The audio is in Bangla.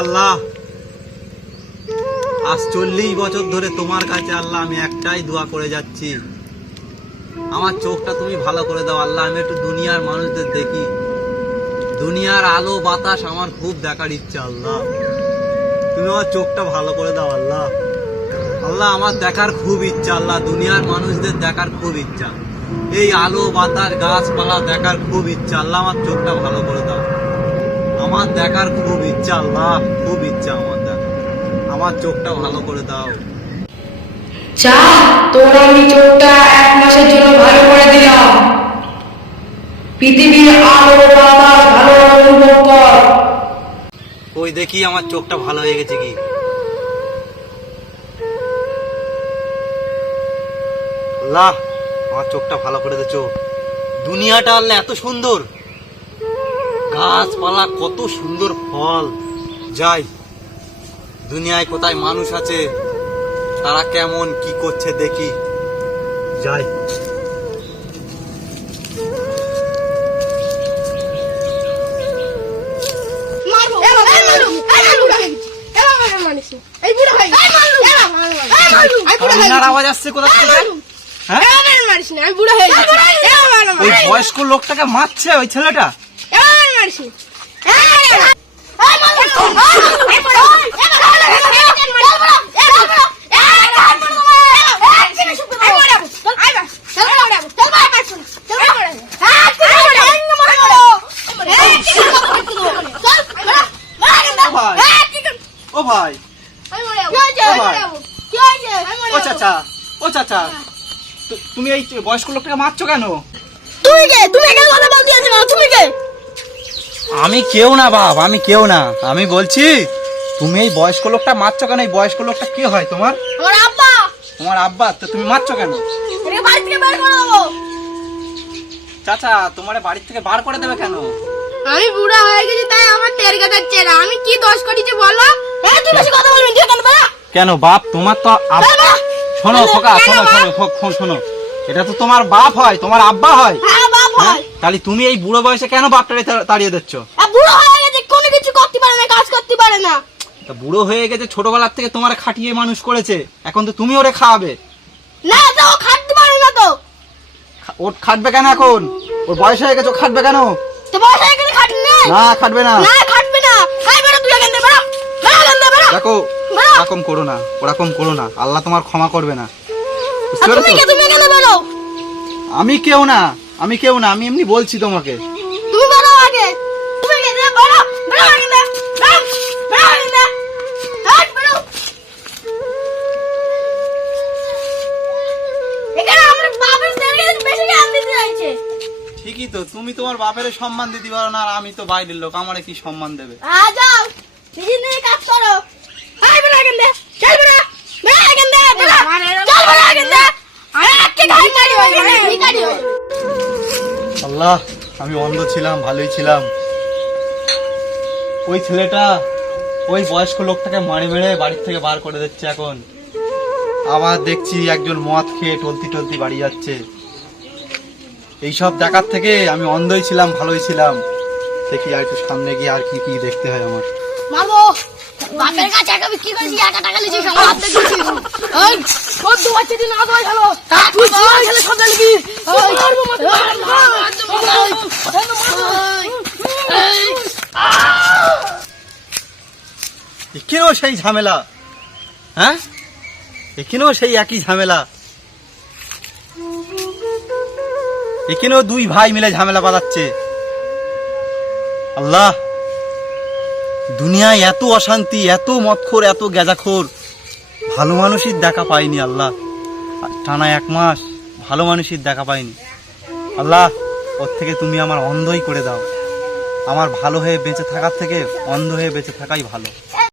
আল্লাহ, আজ 40 বছর ধরে তোমার কাছে আল্লাহ আমি একটাই দোয়া করে যাচ্ছি, আমার চোখটা তুমি ভালো করে দাও আল্লাহ। আমি একটু দুনিয়ার মানুষদের দেখি, দুনিয়ার আলো বাতাস আমার খুব দেখার ইচ্ছা আল্লাহ। তুমি আমার চোখটা ভালো করে দাও আল্লাহ। আল্লাহ আমার দেখার খুব ইচ্ছা আল্লাহ, দুনিয়ার মানুষদের দেখার খুব ইচ্ছা, এই আলো বাতাস গাছপালা দেখার খুব ইচ্ছা আল্লাহ। আমার চোখটা ভালো করে দাও, আমার দেখার খুব ইচ্ছা আল্লাহ, খুব ইচ্ছা আমার দেখা, আমার চোখটা ভালো করে দাও। চা তোর আমি চোখটা 1 মাসের জন্য ভালো করে দিলাম, পৃথিবীর আলো বাতাস ভালো অনুভব কর। ওই দেখি আমার চোখটা ভালো হয়ে গেছে কি। আল্লাহ আমার চোখটা ভালো করে দিয়েছো, দুনিয়াটা আল্লাহ এত সুন্দর, গাছপালা কত সুন্দর, ফল। যাই দুনিয়ায় কোথায় মানুষ আছে, তারা কেমন কি করছে দেখি, যাই। আওয়াজ আসছে কোথা থেকে? ওই বয়স্ক লোকটাকে মারছে ওই ছেলেটা। ও ভাই, ও চাচা, ও চাচা, তুমি এই বয়স্ক লোকটাকে মারছো কেন? আমি কেউ না বাপ, আমি কেউ না। আমি বলছি তুমি এই বয়স্ক লোকটা মারছো কেন? এই বয়স্ক লোকটা কে হয় তোমার? তোমার আব্বা। তো তুমি মারছো কেন? চাচা তোমার বাড়ি থেকে বার করে দেবে কেন? আমি বুড়া হয়ে গেছি তাই আমার টের কাটাচ্ছে না। আমি কি দোষ করেছি বলো? তুই বেশি কথা বলবি না কেন বলা? কেন বাপ তোমার তো শোনো খোকা, শোনো শোনো শোনো, এটা তো তোমার বাপ হয়, তোমার আব্বা হয়। হ্যাঁ বাপ হয়। তাহলে তুমি এই বুড়ো বয়সে কেন বাপটারে তাড়িয়ে দিচ্ছ? বুড়ো হয়ে গেছে, কোনো কিছু করতে পারে না, কাজ করতে পারে না। তা বুড়ো হয়ে গেছে, ছোটবেলার থেকে তোমার খাটিয়ে মানুষ করেছে, এখন তো তুমি ওরে খাওয়াবে না। তো ও খাটতে পারে না তো। ওর খাটবে কেন এখন? ওর বয়স হয়ে গেছে, ও খাটবে কেন? তো বয়স হয়ে গেলে খাটবে না। না খাটবে না, না খাটবে না। হাই বেরো তুই এখান থেকে বেরো, বেরো এখান থেকে বেরো। দেখো ওরকম করো না, ওরকম করো না, আল্লাহ তোমার ক্ষমা করবে না। তুমি কেন বেরো? আমি কেউ না, আমি কেউ না, আমি এমনি বলছি তোমাকে। তুমি বেরো আগে, তুমি কেন বেরো? বেরো এখান থেকে, বেরো বেরো এখান থেকে, হাই বেরো। এখানে আমরা বাপের থেকে বেশি জ্ঞান দিতে চাইছে। ঠিকই তো, তুমি তোমার বাপের সম্মান দিতে পারো না, আর আমি তো বাইরের লোক, আমারে কি সম্মান দেবে? যাও নিজে নিজে কাজ করো। হাই বেরো এখান থেকে, চল বেরো, বেরো এখান থেকে, বেরো চল বেরো এখান থেকে। আরে আজকে গাড়ি মারি হই না, ভিখারি হই। আল্লাহ আমি অন্ধ ছিলাম, ভালোই ছিলাম। ওই ছেলেটা ওই বয়স্ক লোকটাকে মারি মেরে বাড়ির থেকে বার করে দিচ্ছে, এখন আবার দেখছি একজন মদ খেয়ে টলতি টলতি বাড়ি যাচ্ছে। এইসব দেখার থেকে আমি অন্ধই ছিলাম, ভালোই ছিলাম। দেখি আর একটু সামনে গিয়ে আর কি কি দেখতে হয় আমার। মারবো বাপের কাছে টাকা বিক্রি করেছি, 1 টাকা লিখি সব হাত দেখেছি। এই তোর দু বাচ্চা দিন আজ হয় হলো, তুই জিয়া খেলে সব লাগি। এই মারবো এখানেও সেই ঝামেলা, হ্যাঁ এখানেও সেই একই ঝামেলা, এখানেও 2 ভাই মিলে ঝামেলা বাঁধাচ্ছে। আল্লাহ দুনিয়ায় এত অশান্তি, এত মদখোর, এত গেজাখোর, ভালো মানুষের দেখা পাইনি আল্লাহ। টানা 1 মাস ভালো মানুষের দেখা পাইনি আল্লাহ। ওর থেকে তুমি আমার অন্ধই করে দাও, আমার ভালো হয়ে বেঁচে থাকার থেকে অন্ধ হয়ে বেঁচে থাকাই ভালো।